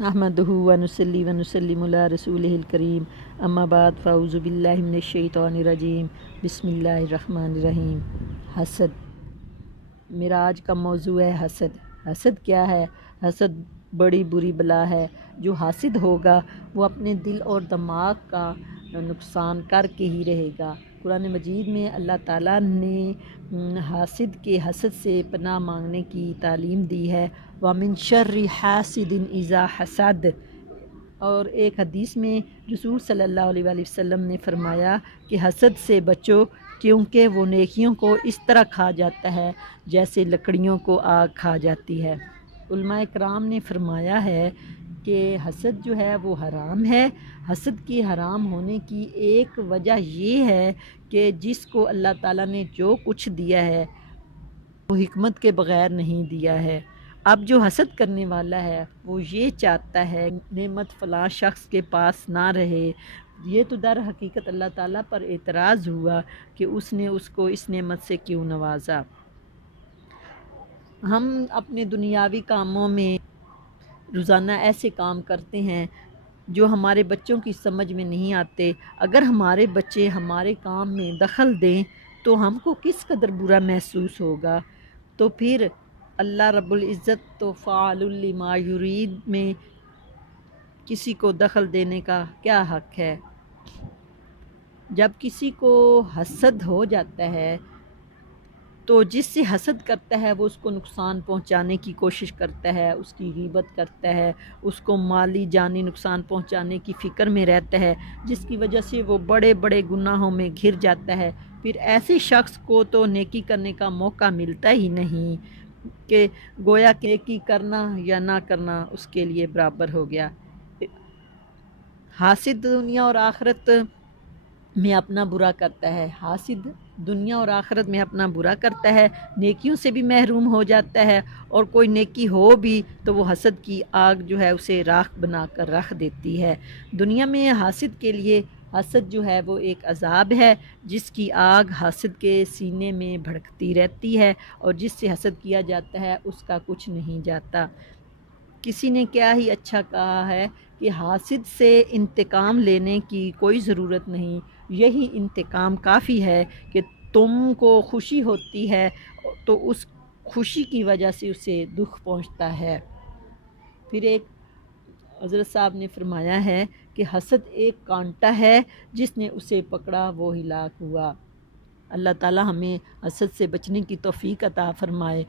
نحمدہ ونصلی ونسلم علی رسولہ الکریم اما بعد فاعوذ باللہ من الشیطان الرجیم بسم اللہ الرحمن الرحیم۔ حسد۔ میرا آج کا موضوع ہے حسد۔ حسد کیا ہے؟ حسد بڑی بری بلا ہے۔ جو حاسد ہوگا وہ اپنے دل اور دماغ کا نقصان کر کے ہی رہے گا۔ قرآن مجید میں اللہ تعالیٰ نے حاسد کے حسد سے پناہ مانگنے کی تعلیم دی ہے۔ وَمِن شَرِّ حَاسِدٍ إِذَا حَسَدَ۔ اور ایک حدیث میں رسول صلی اللہ علیہ وآلہ وسلم نے فرمایا کہ حسد سے بچو، کیونکہ وہ نیکیوں کو اس طرح کھا جاتا ہے جیسے لکڑیوں کو آگ کھا جاتی ہے۔ علماء کرام نے فرمایا ہے کہ حسد جو ہے وہ حرام ہے۔ حسد کی حرام ہونے کی ایک وجہ یہ ہے کہ جس کو اللہ تعالیٰ نے جو کچھ دیا ہے وہ حکمت کے بغیر نہیں دیا ہے۔ اب جو حسد کرنے والا ہے وہ یہ چاہتا ہے نعمت فلاں شخص کے پاس نہ رہے۔ یہ تو در حقیقت اللہ تعالیٰ پر اعتراض ہوا کہ اس نے اس کو اس نعمت سے کیوں نوازا۔ ہم اپنے دنیاوی کاموں میں روزانہ ایسے کام کرتے ہیں جو ہمارے بچوں کی سمجھ میں نہیں آتے۔ اگر ہمارے بچے ہمارے کام میں دخل دیں تو ہم کو کس قدر برا محسوس ہوگا۔ تو پھر اللہ رب العزت تو فعال لما یرید میں کسی کو دخل دینے کا کیا حق ہے؟ جب کسی کو حسد ہو جاتا ہے تو جس سے حسد کرتا ہے وہ اس کو نقصان پہنچانے کی کوشش کرتا ہے، اس کی غیبت کرتا ہے، اس کو مالی جانی نقصان پہنچانے کی فکر میں رہتا ہے، جس کی وجہ سے وہ بڑے بڑے گناہوں میں گھر جاتا ہے۔ پھر ایسے شخص کو تو نیکی کرنے کا موقع ملتا ہی نہیں کہ گویا کہ نیکی کرنا یا نہ کرنا اس کے لیے برابر ہو گیا۔ حاسد دنیا اور آخرت میں اپنا برا کرتا ہے۔ حاسد دنیا اور آخرت میں اپنا برا کرتا ہے، نیکیوں سے بھی محروم ہو جاتا ہے، اور کوئی نیکی ہو بھی تو وہ حسد کی آگ جو ہے اسے راکھ بنا کر رکھ دیتی ہے۔ دنیا میں حاسد کے لیے حسد جو ہے وہ ایک عذاب ہے، جس کی آگ حاسد کے سینے میں بھڑکتی رہتی ہے، اور جس سے حسد کیا جاتا ہے اس کا کچھ نہیں جاتا۔ کسی نے کیا ہی اچھا کہا ہے کہ حاسد سے انتقام لینے کی کوئی ضرورت نہیں، یہی انتقام کافی ہے کہ تم کو خوشی ہوتی ہے تو اس خوشی کی وجہ سے اسے دکھ پہنچتا ہے۔ پھر ایک حضرت صاحب نے فرمایا ہے کہ حسد ایک کانٹا ہے، جس نے اسے پکڑا وہ ہلاک ہوا۔ اللہ تعالی ہمیں حسد سے بچنے کی توفیق عطا فرمائے۔